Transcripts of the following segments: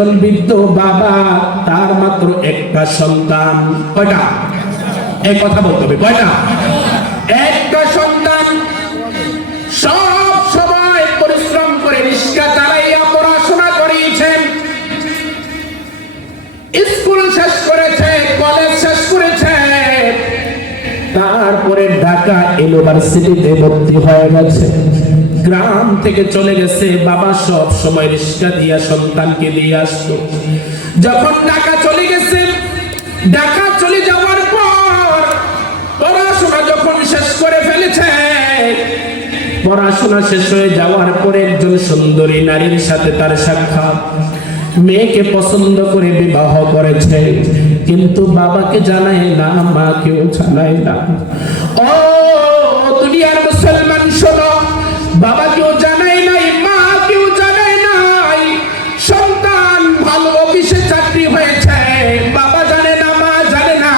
একজন বৃদ্ধ বাবা, তার মাত্র একটা সন্তান। কয়টা? এই কথা বলতে হবে, কয়টা? একটা সন্তান। সব সময় পরিশ্রম করে রিক্সা চালাইয়া পড়াশোনা করিয়েছেন, স্কুল শেষ করেছে, কলেজ শেষ করেছে, তারপরে ঢাকা ইউনিভার্সিটিতে ভর্তি হয়ে গেছে। গ্রাম থেকে চলে গেছে। বাবা সব সময় রিক্সা দিয়া সন্তানকে দিয়ে আসতো। যখন ঢাকা চলে গেছে, ঢাকা চলে যাওয়ার পর পড়াশোনা যখন শেষ করে ফেলেছে, পড়াশোনা শেষ হয়ে যাওয়ার পরে একজন সুন্দরী নারীর সাথে তার সাক্ষাৎ। মেয়েকে পছন্দ করে বিবাহ করেছে, কিন্তু বাবাকে জানায় না, মাকেও জানায় না। ও দুনিয়ার মুসলমান শোনো, বাবাকেও জানায় নাই, মাকেও জানায় নাই। সন্তান ভালো অফিসে চাকরি হয়েছে, বাবা জানে না, মা জানে না।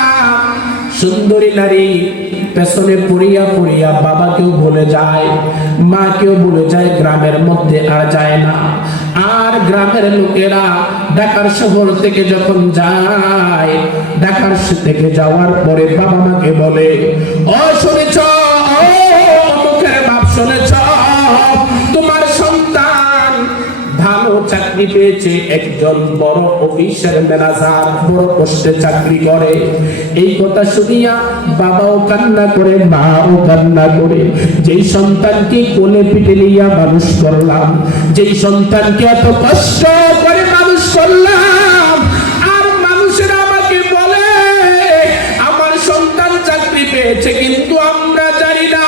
সুন্দরী নারী পেছনে পড়িয়া পড়িয়া বাবাকেও ভুলে যায়, মাকেও ভুলে যায়, গ্রামের মধ্যে আর যায় না। আর গ্রামের লোকেরা ঢাকার শহর থেকে যখন যায়, ঢাকার থেকে যাওয়ার পরে বাবা মাকে বলে, ও শুনেছ, ও মুখের বাপ শুনেছ, তোমার সন্তান ভালো চাকরি পেয়েছে, একজন বড় অফিসের ম্যানেজার, বড় পোস্টে চাকরি করে। এই কথা শুনিয়া বাবাও কান্না করে, মাও কান্না করে। যেই সন্তানকে কোলে পিঠে নিয়ে মানুষ করলাম, যেই সন্তানকে এত কষ্ট করে মানুষ করলাম, আর মানুষেরা আমাকে বলে আমার সন্তান চাকরি পেয়েছে, কিন্তু আমরা জানি না।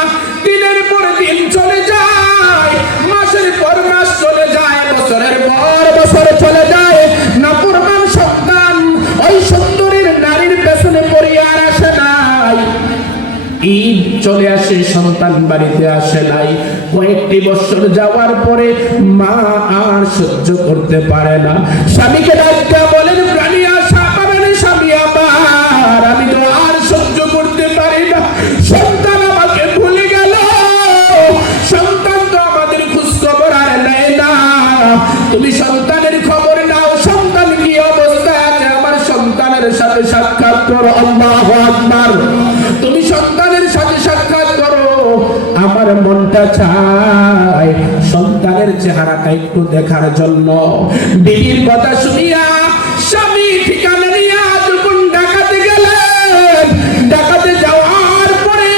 দিনের পর দিন চলে যায়, মাসের পর মাস চলে যায়, বছরের পর বছর চলে যায়, নাফরমান সন্তান ওই সুন্দরীর নারীর পেছনে পড়িয়া আর আসে নাই। ঈদ চলে আসে, সন্তান বাড়িতে আসে নাই। কয়েকটি বছর যাওয়ার পরে মা আর সহ্য করতে পারে না, স্বামীকে ডাকতে বলেন, প্রাণী আশা পাবেন স্বামী আমার, আমি তো আর সহ্য করতে পারি না। সন্তান আমাকে ভুলে গেল, সন্তান তো আমাদের খোঁজ খবর আর নেয় না। তুমি সন্তানের খবর নাও, সন্তান কি অবস্থায় আছে আমার সন্তানের সাথে সাক্ষাৎ করো। আল্লাহু আকবার। তুমি সন্তানের সাথে সাক্ষাৎ করো। আমার মনটা চায় সন্তানের চেহারাটা একটু দেখার জন্য। বিবির কথা শুনিয়া স্বামী ঠিকানা নিয়ে যখন ঢাকাতে গেলেন, ঢাকাতে যাওয়ার পরে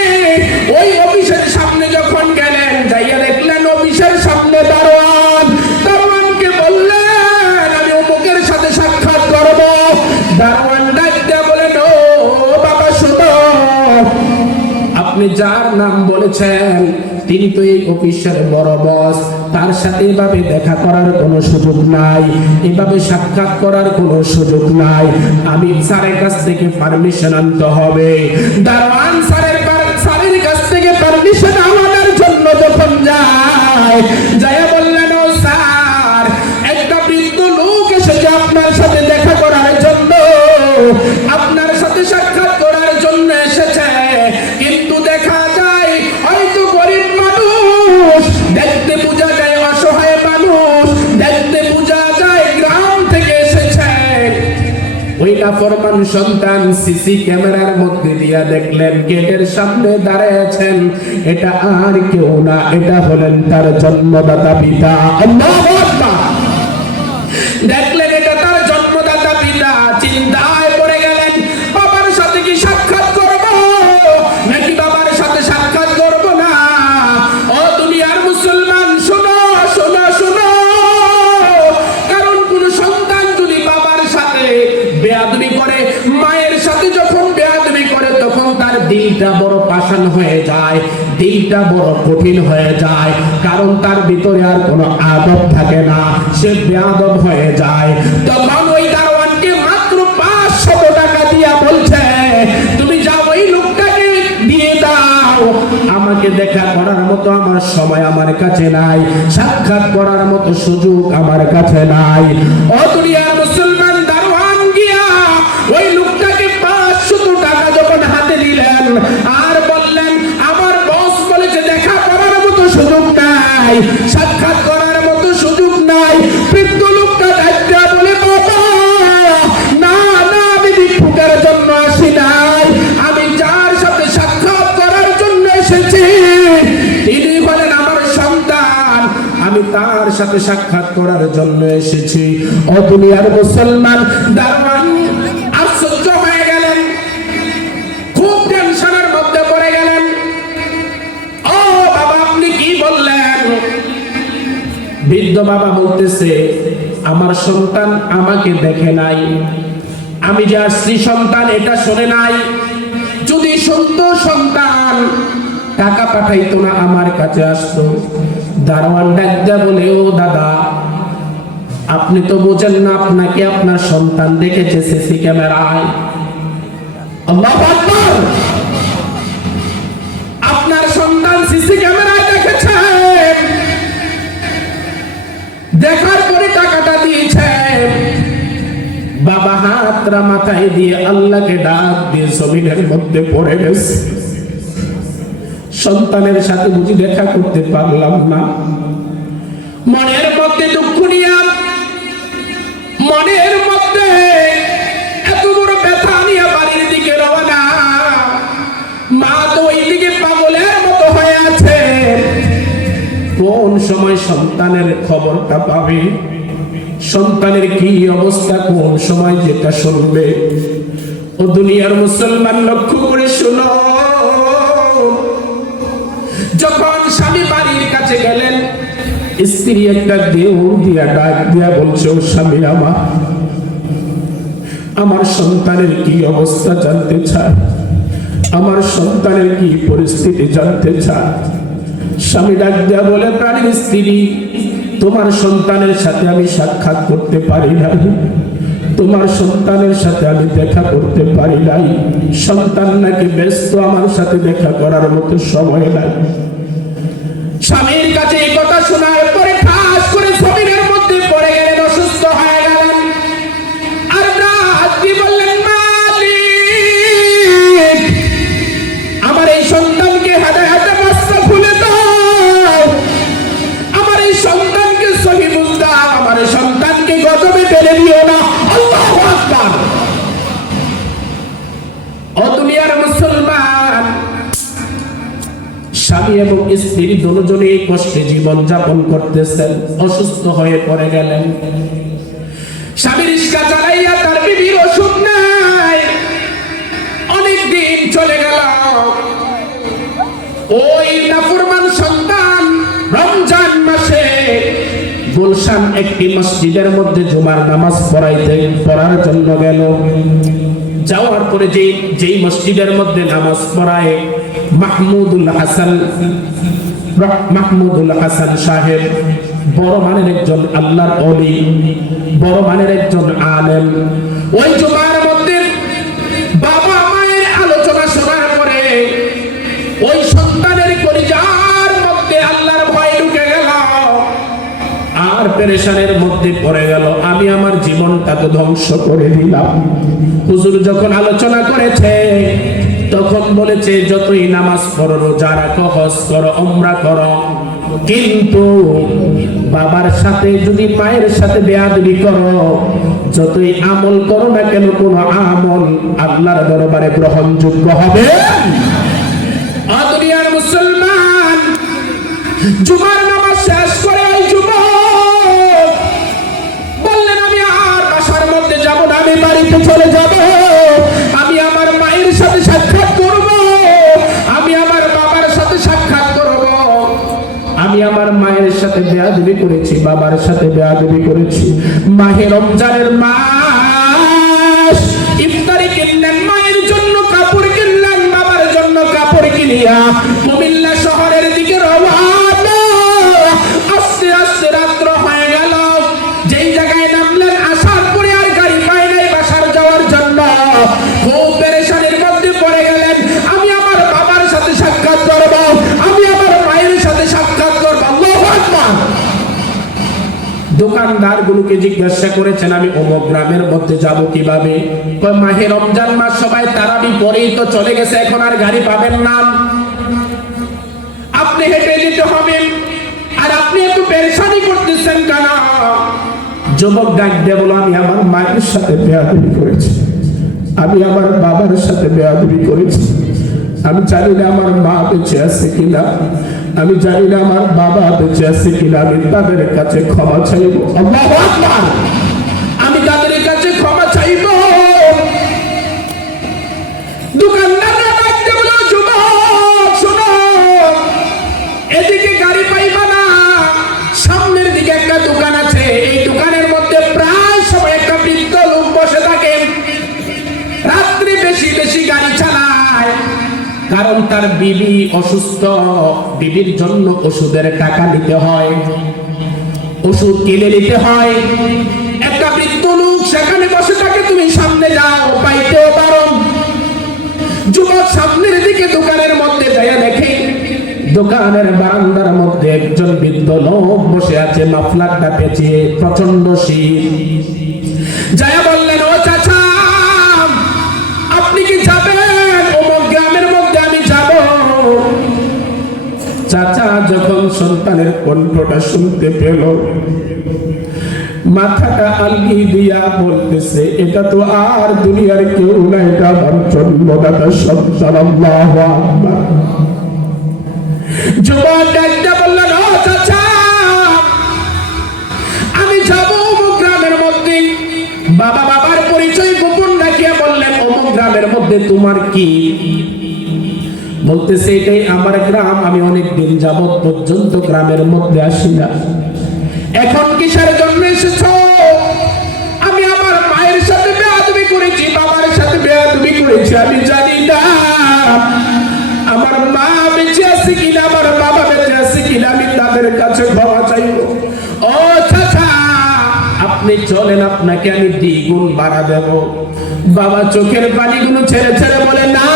ওই অফিসের সামনে যখন গেলেন, যাইয়া দেখলেন অফিসের সামনে দারোয়ান। দারোয়ানকে বললেন, আমি অমুকের সাথে সাক্ষাৎ করব। দারোয়ান ডাকতে বলেন, ও বাবা শুনো, আপনি যার নাম বলেছেন তিনি তো এই অফিসের বড় বস, তার সাথে এভাবে দেখা করার কোনো সুযোগ নাই, এভাবে সাক্ষাৎ করার কোনো সুযোগ নাই। আমি স্যারের কাছ থেকে পারমিশন আনতে হবে। দারোয়ান স্যারের কাছ থেকে পারমিশন আনার জন্য যখন যায়, যাইয়া বললেন, ও স্যার, একটা বৃদ্ধ লোক এসেছে আপনার সাথে দেখা করার জন্য, আপনার সাথে সাক্ষাৎ করার জন্য এসেছে, কিন্তু দেখা যায় হয়তো গরিব মানুষ, দেখতে বোঝা যায় অসহায় মানুষ, দেখতে বোঝা যায় গ্রাম থেকে এসেছে। ওই নাফরমান সন্তান সিসি ক্যামেরার মধ্যে দিয়া দেখলেন গেটের সামনে দাঁড়ায় আছেন, এটা আর কেউ না, এটা হলেন তার জন্মদাতা পিতা। আল্লাহু আকবার। দেখলেন এটা তার জন্মদাতা পিতা। চিন্তায় পড়ে গেলেন, বাবার সাথে কি সাক্ষাৎ করব নাকি বাবার সাথে সাক্ষাৎ করব না? ও দুনিয়ার মুসলমান শোনো, শোনো, শোনো। কারণ কোন সন্তান যদি বাবার সাথে বেয়াদবি করে, মায়ের সাথে যখন বেয়াদবি করে, তখন তার দিলটা বড় পাষাণ হয়ে যায়, দিলটা বড় কঠিন হয়ে যায়, কারণ তার ভিতরে আর কোনো আদব থাকে না, সে বেয়াদব হয়ে যায়। তখন ওই দারোয়ানকে মাত্র 500 টাকা দিয়া বলছে, তুমি যাও ওই লোকটাকে দিয়ে দাও, আমাকে দেখা করার মতো আমার সময় আমার কাছে নাই, সাক্ষাৎ করার মতো সুযোগ আমার কাছে নাই। ও দুনিয়ার মুসলমান, দারোয়ান গিয়া ওই লোকটাকে 500 টাকা যখন হাতে দিলেন, আর বললেন, আমার বস বলেছে দেখা করার মতো সুযোগ নাই, সাক্ষাৎ করার মতো সুযোগ নাই। বৃদ্ধ লোকটা ডাক্তার বলে, সাথে সাক্ষাৎ করার জন্য এসেছি। ও দুনিয়ার মুসলমান, দারওয়ান আশ্চর্য হয়ে গেলেন, খুব টেনশনের মধ্যে পড়ে গেলেন। ও বাবা, আপনি কি বললেন? বৃদ্ধ বাবা বলতেছে, আমার সন্তান আমাকে দেখে নাই, আমি যে আসছি সন্তান এটা শোনে নাই। যদি শুনতো সন্তান টাকা পাঠাইতো না, আমার কাছে আসতো। দারোয়ান ডাক দিয়া বলে, ও দাদা, আপনি তো বোঝেন না, আপনাকে আপনার সন্তান দেখেছে সিসি ক্যামেরায়। আল্লাহু আকবার! আপনার সন্তান সিসি ক্যামেরায় দেখেছে, দেখার পরে টাকাটা দিয়েছে। বাবা হাতরা মাথায় দিয়ে আল্লাহকে ডাক দিয়ে জমিনের মধ্যে পড়ে গেছে। সন্তানের সাথে বুঝি দেখা করতে পারলাম না। মনের মধ্যে দুঃখ নিয়ে, মনের মধ্যে এত বড় ব্যথা নিয়ে বাড়ির দিকে রওনা। মা তো ওই দিকে পাগলের মতো হয়ে আছে, কোন সময় সন্তানের খবরটা পাবে, সন্তানের কি অবস্থা কোন সময় যেটা শুনবে। ও দুনিয়ার মুসলমান, লক্ষ্য করে শোনো। যখন স্বামী বাড়ির কাছে গেলেন, স্ত্রী একটা দেউ দিয়া ডাক দিয়া বলছে, ও স্বামী আমার সন্তানের কি অবস্থা জানতে চায়, আমার সন্তানের কি পরিস্থিতি জানতে চায়। স্বামী ডাক দিয়া বলে, প্রাণীর স্ত্রী, তোমার সন্তানের সাথে আমি সাক্ষাৎ করতে পারি নাই, তোমার সন্তানের সাথে আমি দেখা করতে পারি নাই। সন্তান নাকি ব্যস্ত, আমার সাথে দেখা করার মতো সময় নাই। স্বামীর কাছে এই কথা শোনার পরে ঠাস করে জমিনের মধ্যে পড়ে গেলেন, অসুস্থ হয়ে গেলেন। আর রাত কি বললেন, মালিক, আমার এই সন্তানকে হাতে হাতে রাস্তা খুলে দাও, আমার এই সন্তানকে সহি বুঝ দাও, আমার এই সন্তানকে গজবে ফেলে দিও না। আল্লাহু আকবার! ও দুনিয়ার মুসলমান, স্বামী এবং স্ত্রী দুজনেই কষ্টে জীবন যাপন করতেছেন, অসুস্থ হয়ে পড়ে গেলেন। স্বামী রিক্সা চালাইয়া, তার বিবির ওষুধ নাই, অনেক দিন চলে গেল। ওই নাফরমান সন্তান রমজান মাসে গুলশান একটি মসজিদের মধ্যে জুমার নামাজ পড়ার জন্য গেল। যাওয়ার পরে যেই মসজিদের মধ্যে নামাজ পড়ায় মাহমুদুল হাসান সাহেব, বড় মানের একজন আল্লাহর ওলি, বড় মানের একজন আলেম, ওই জুমার মধ্যে বাবা মায়ের আলোচনা শোনার পরে ওই সন্তানের কলিজার মধ্যে আল্লাহর ভয় ঢুকে গেল, আর পেরেশানের মধ্যে পড়ে গেল, আমি আমার জীবনটা তো ধ্বংস করে দিলাম। হুজুর যখন আলোচনা করেছে, তখন বলেছে, যতই নামাজ পড়ো, রোজা রাখো, হজ করো, উমরা করো, কিন্তু বাবার সাথে যদি মায়ের সাথে বেয়াদবি করো, যতই আমল করো না কেন, কোন আমল আল্লাহর দরবারে গ্রহণযোগ্য হবে। দুনিয়ার মুসলমান, জুমার নামাজ শেষ করে ওই যুবক বললেন, আমি আর বাসার মধ্যে যাব না, আমি বাড়িতে চলে যাব, আমি আমার মায়ের সাথে সাক্ষাৎ করব, আমি আমার বাবার সাথে সাক্ষাৎ করব। আমি আমার মায়ের সাথে বেয়াদবি করেছি, বাবার সাথে বেয়াদবি করেছি। মাহে রমজানের মাস, ইফতারি কিনলেন, মায়ের জন্য কাপড় কিনলেন, বাবার জন্য কাপড় কিনিয়া কুমিল্লা শহরের দিকে রওনা। আস্তে আস্তে রাত্র হয়ে গেল। যেই জায়গায় নামলেন, আসার পরে আর গাড়ি পাই নাই বাসার যাওয়ার জন্য। খুব পেরেশানির মধ্যে পড়ে গেলেন, আমি আমার বাবার সাথে সাক্ষাৎ করব, আমি আমার মায়ের সাথে সাক্ষাৎ করব। আল্লাহু আকবার! দোকানদার গুলোকে জিজ্ঞাসা করেছেন, আমি অমুক গ্রামের মধ্যে যাব কিভাবে? মাহে রমজান মাস, সবাই তারাবি পরেই তো চলে গেছে, এখন আর গাড়ি পাবেন না, আপনি হেঁটে যেতে হবে। আর আপনি একটু পেরেশানি করতেছেন কেন? যুবক ডাক দিয়ে বলো, আমি আমার মায়ের সাথে বেয়াদবি করেছি, আমি আমার বাবার সাথে বেয়াদবি করেছি, আমি জানি না আমার মা বেঁচে আছে কিনা, আমি জানি না আমার বাবা বেঁচে আছে কিনা। আমি তাদের কাছে ক্ষমা চাইব। আল্লাহু আকবার। আমি তাদের কাছে ক্ষমা চাইব। দোকানদাররা ডাকতে বলল, যুবক শোনো, এদিকে গাড়ি পাইবা না, সামনের দিকে একটা দোকান আছে, এই দোকানের মধ্যে প্রায় সময় একটা বৃদ্ধ লোক বসে থাকে। রাত্রে বেশি বেশি গাড়ি চালায়, কারণ তার বিবি অসুস্থ, বিবির জন্য ওষুধের টাকা নিতে হয়, ওষুধ কিনে নিতে হয়। একটা বৃদ্ধ লোক সেখানে বসে থাকে, তুমি সামনে যাও, পাইতেও পারো। যুবক সামনের দিকে দোকানের মধ্যে যায়, দেখে দোকানের বারান্দার মধ্যে একজন বৃদ্ধ লোক বসে আছে, মাফলারটা পেঁচিয়ে, প্রচন্ড শীত। যায় বললেন, ও চাচা, আপনি কি যাবেন অমুক গ্রামের মধ্যে? আমি যাব। চাচা যখন সন্তানের কণ্ঠটা শুনতে পেল, মাথাটা আলগি দিয়া বলতেছে, এটা তো আর দুনিয়ার কেউ না, এটা আমার জন্মদাতা সন্তান। আল্লাহু আকবার। যুবক ডাকতে বললেন, ও চাচা, আমি যাব অমুক গ্রামের মধ্যে। বাবা বাবার পরিচয় গোপন রাখিয়া বললেন, অমুক গ্রামের মধ্যে তোমার কি? বলতেছে, এটাই আমার গ্রাম, আমি অনেক দিন যাবত পর্যন্ত গ্রামের মধ্যে আসি না। এখন কিসের জন্য এসেছো? আমি আমার মায়ের সাথে বেয়াদবি করেছি, বাবার সাথে বেয়াদবি করেছি, আমি জানি না আমার মা বেঁচে আছে কিনা, আমার বাবা বেঁচে আছে কিনা, আমি তাদের কাছে ক্ষমা চাইব। ও চাচা, আপনি চলেন, আপনাকে আমি দ্বিগুণ ভাড়া দেব। বাবা চোখের পানিগুলো ছেড়ে ছেড়ে বলে, না,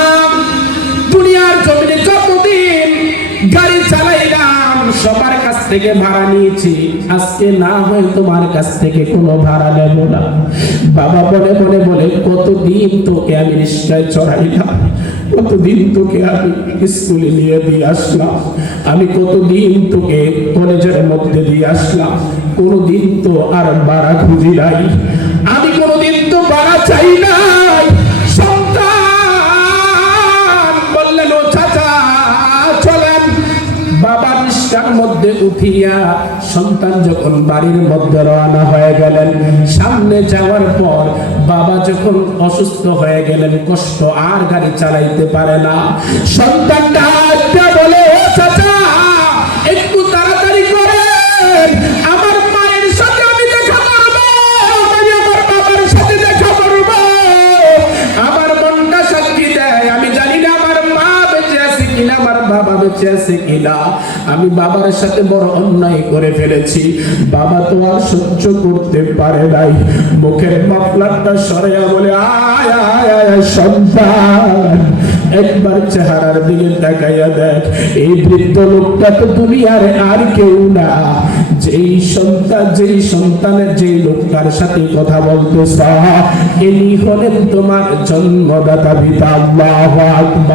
দুনিয়ার জমিনে যতদিন গাড়ি চালাইলাম সবার কাছ থেকে ভাড়া নিয়েছি, আজকে না হয় তোমার কাছ থেকে কোনো ভাড়া নেব না। বাবা মনে মনে বলে, কতদিন তোকে আমি রিক্সায় চড়াইলাম, কতদিন তোকে আমি স্কুলে নিয়ে দিয়ে আসলাম, আমি কতদিন তোকে কলেজের মধ্যে দিয়ে আসলাম, কোনোদিন তো আর ভাড়া খুঁজি নাই, আমি কোনোদিন তো ভাড়া চাই নাই। সন্তান বললেন, ও চাচা চলেন। বাবা রিক্সার মধ্যে উঠিয়া সন্তান যখন বাড়ির মধ্যে রওনা হয়ে গেলেন, সামনে যাওয়ার পর বাবা যখন অসুস্থ হয়ে গেলেন, কষ্ট আর গাড়ি চালাইতে পারে না, সন্তানটা বলে, ও চাচা একটু তাড়াতাড়ি করেন, আমার মায়ের সাথে আমি দেখা করবো, আমি আমার বাবার সাথে দেখা করবো। আমার মনটা সাক্ষী দেয়, আমি জানি না আমার মা বেঁচে আছে কিনা, আমার বাবা বেঁচে আছে কিনা। আমি বাবার সাথে বড় অন্যায় করে ফেলেছি। বাবা তো আর সহ্য করতে পারে নাই, মুখের মাফলারটা সরাইয়া বলে, আয় আয় আয় সন্তান, একবার চেহারার দিকে তাকাইয়া দেখ, এই বৃদ্ধ লোকটা তো দুনিয়ার আর কেউ না, যেই সন্তানের যেই লোকটার সাথে কথা বলতেছ, ইনি হলেন তোমার জন্মদাতা পিতা। আল্লাহু আকবার।